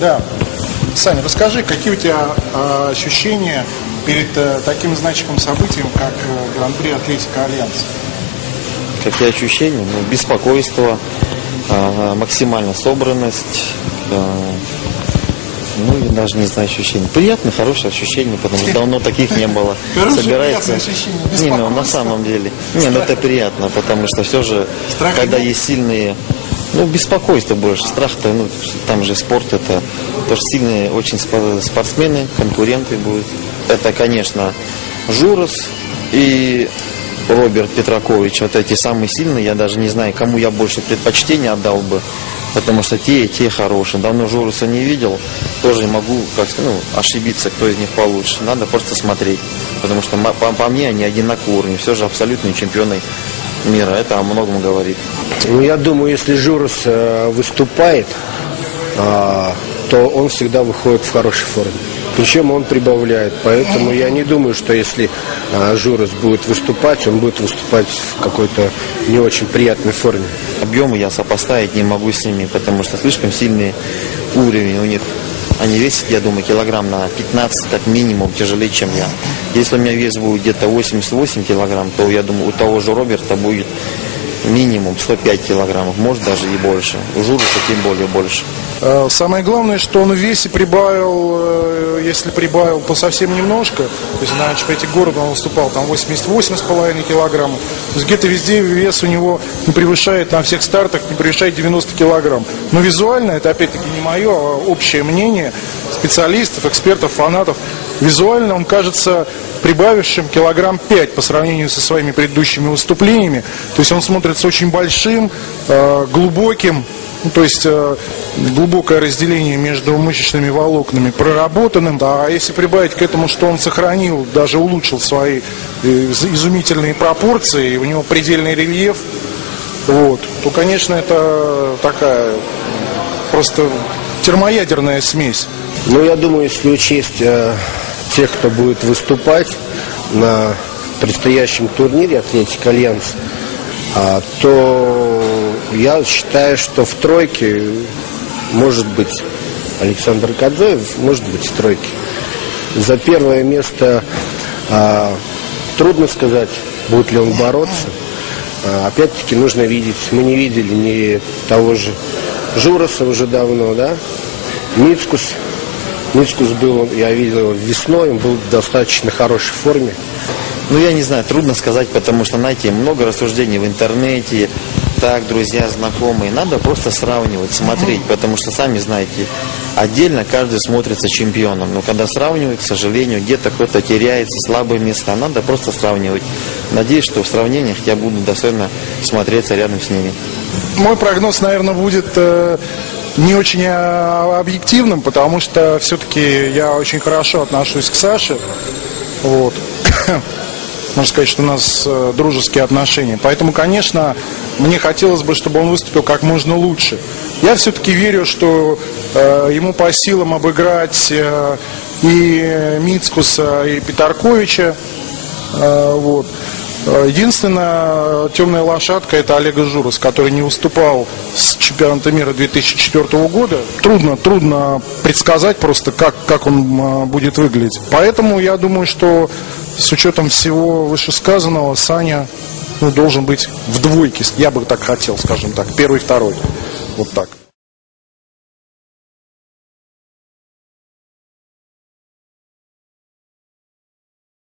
Да. Саня, расскажи, какие у тебя ощущения перед таким значимым событием, как Гран-при Атлетико Альянс? Какие ощущения? Ну, беспокойство, максимальная собранность. Ну, я даже не знаю ощущения. Приятные, хорошие ощущения, потому что давно таких не было. Собирается. Не, ну на самом деле. Не, ну это приятно, потому что все же, когда есть сильные, ну, беспокойство больше. Страх-то, ну, там же спорт, это тоже сильные очень спортсмены, конкуренты будут. Это, конечно, Журос и Роберт Петракович, вот эти самые сильные. Я даже не знаю, кому я больше предпочтение отдал бы. Потому что те и те хорошие. Давно Журуса не видел. Тоже не могу ошибиться, кто из них получше. Надо просто смотреть. Потому что по мне они одинакового уровня. Все же абсолютные чемпионы мира. Это о многом говорит. Ну, я думаю, если Журос выступает, то он всегда выходит в хорошей форме. Причем он прибавляет. Поэтому я не думаю, что если Журос будет выступать, он будет выступать в какой-то не очень приятной форме. Объемы я сопоставить не могу с ними, потому что слишком сильный уровень у них. Они весят, я думаю, килограмм на 15 как минимум тяжелее, чем я. Если у меня вес будет где-то 88 килограмм, то я думаю, у того же Роберта будет минимум 105 килограммов, может даже и больше. У Журуса тем более больше. Самое главное, что он в весе прибавил, если прибавил, то совсем немножко. То есть на чемпионате города он выступал там 88,5 килограммов. То есть где-то везде вес у него не превышает, на всех стартах не превышает 90 килограмм. Но визуально, это опять-таки не мое, а общее мнение специалистов, экспертов, фанатов. Визуально он кажется прибавившим килограмм 5 по сравнению со своими предыдущими выступлениями. То есть он смотрится очень большим, глубоким. Ну, то есть глубокое разделение между мышечными волокнами проработанным. А если прибавить к этому, что он сохранил, даже улучшил свои изумительные пропорции, у него предельный рельеф, вот, то, конечно, это такая просто термоядерная смесь. Ну, я думаю, если учесть тех, кто будет выступать на предстоящем турнире Атлетико Альянс, то я считаю, что в тройке может быть Александр Кадзоев, может быть в тройке. За первое место трудно сказать, будет ли он бороться. Опять-таки нужно видеть. Мы не видели ни того же Журоса уже давно, да? Мицкус был, я видел его весной, он был в достаточно хорошей форме. Ну, я не знаю, трудно сказать, потому что, знаете, много рассуждений в интернете, так, друзья, знакомые. Надо просто сравнивать, смотреть, потому что, сами знаете, отдельно каждый смотрится чемпионом. Но когда сравнивают, к сожалению, где-то кто-то теряется, слабые места. Надо просто сравнивать. Надеюсь, что в сравнениях я буду достойно смотреться рядом с ними. Мой прогноз, наверное, будет не очень объективным, потому что все-таки я очень хорошо отношусь к Саше. Вот. Можно сказать, что у нас дружеские отношения. Поэтому, конечно, мне хотелось бы, чтобы он выступил как можно лучше. Я все-таки верю, что ему по силам обыграть и Мицкуса, и Петраковича. Вот. Единственная темная лошадка — это Олега Журос, который не выступал с чемпионата мира 2004 года. Трудно предсказать просто, как он будет выглядеть. Поэтому я думаю, что с учетом всего вышесказанного, Саня должен быть в двойке. Я бы так хотел, скажем так, первый, второй. Вот так.